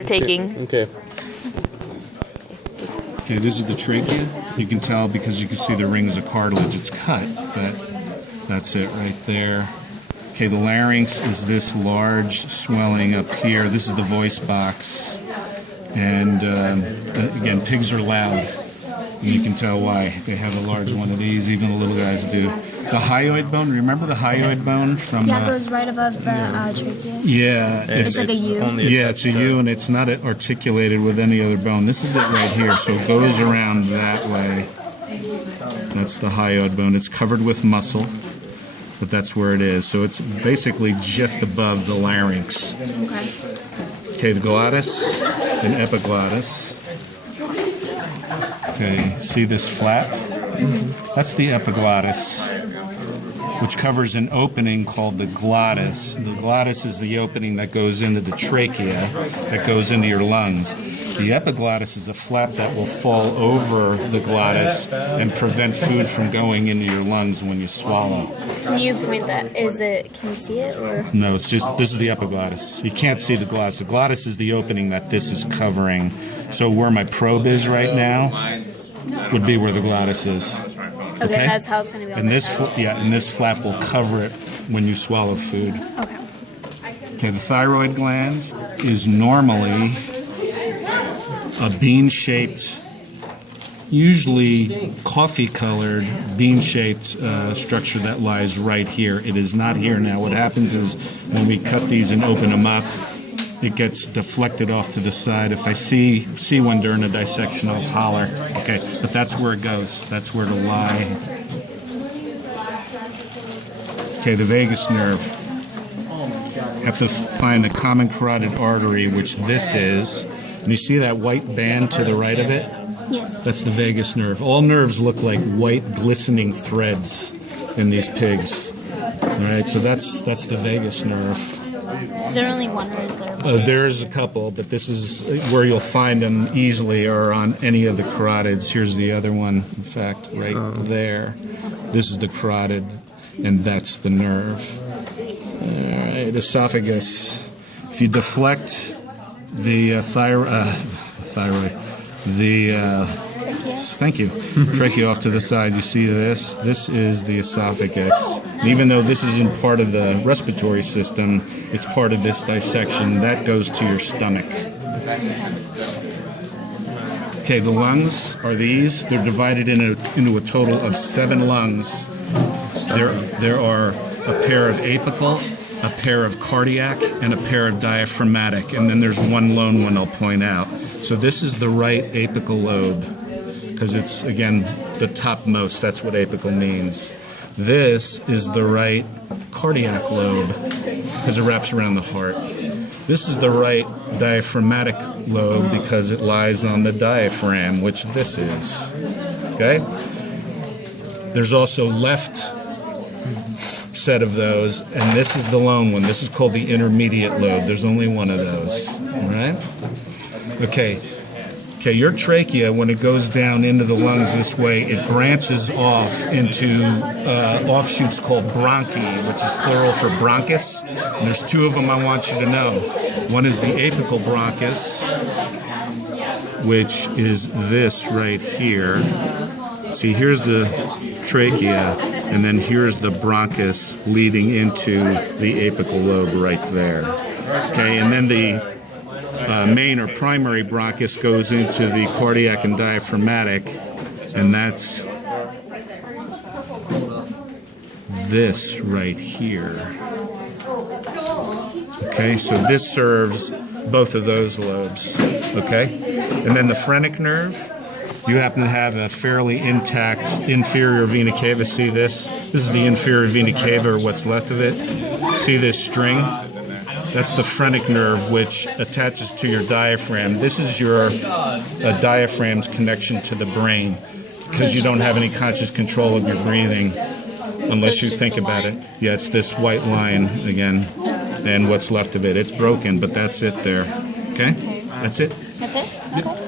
taking. Okay. Okay, this is the trachea. You can tell because you can see the rings of cartilage. It's cut, but that's it right there. Okay, the larynx is this large swelling up here. This is the voice box. And again, pigs are loud. And you can tell why. They have a large one of these, even the little guys do. The hyoid bone, remember the hyoid bone from... Yeah, it goes right above the trachea. Yeah. It's like a U. Yeah, it's a U, and it's not articulated with any other bone. This is it right here, so it goes around that way. That's the hyoid bone. It's covered with muscle, but that's where it is. So it's basically just above the larynx. Okay, the glottis and epiglottis. Okay, see this flap? That's the epiglottis, which covers an opening called the glottis. The glottis is the opening that goes into the trachea, that goes into your lungs. The epiglottis is a flap that will fall over the glottis and prevent food from going into your lungs when you swallow. Can you point that? Can you see it? Or? No, it's just, this is the epiglottis. You can't see the glottis. The glottis is the opening that this is covering. So where my probe is right now would be where the glottis is. Okay, that's how it's going to be on and this flap will cover it when you swallow food. Okay, the thyroid gland is normally a bean-shaped, usually coffee-colored, bean-shaped structure that lies right here. It is not here now. What happens is when we cut these and open them up, it gets deflected off to the side. If I see one during a dissection, I'll holler. Okay, but that's where it goes. That's where it'll lie. Okay, the vagus nerve. Have to find the common carotid artery, which this is. And you see that white band to the right of it? Yes. That's the vagus nerve. All nerves look like white glistening threads in these pigs. All right, so that's the vagus nerve. Is there only one or is there? There's a couple, but this is where you'll find them easily or on any of the carotids. Here's the other one, in fact, right there. This is the carotid, and that's the nerve. All right, esophagus. If you deflect the thyroid, thank you, trachea off to the side, you see this? This is the esophagus. And even though this isn't part of the respiratory system, it's part of this dissection. That goes to your stomach. Okay, the lungs are these. They're divided into a total of 7 lungs. There are a pair of apical, a pair of cardiac, and a pair of diaphragmatic. And then there's one lone one I'll point out. So this is the right apical lobe, because it's, again, the topmost. That's what apical means. This is the right cardiac lobe, because it wraps around the heart. This is the right diaphragmatic lobe, because it lies on the diaphragm, which this is. Okay? There's also left set of those, and this is the lone one. This is called the intermediate lobe. There's only one of those. All right? Okay, your trachea, when it goes down into the lungs this way, it branches off into offshoots called bronchi, which is plural for bronchus. And there's 2 of them I want you to know. One is the apical bronchus, which is this right here. See, here's the trachea, and then here's the bronchus leading into the apical lobe right there. Okay, and then the main or primary bronchus goes into the cardiac and diaphragmatic, and that's this right here. Okay, so this serves both of those lobes. Okay, and then the phrenic nerve, you happen to have a fairly intact inferior vena cava. See this? This is the inferior vena cava, or what's left of it. See this string? That's the phrenic nerve, which attaches to your diaphragm. This is your diaphragm's connection to the brain, because you don't have any conscious control of your breathing unless you think about it. Yeah, it's this white line again, and what's left of it. It's broken, but that's it there. Okay? That's it. That's it? Okay.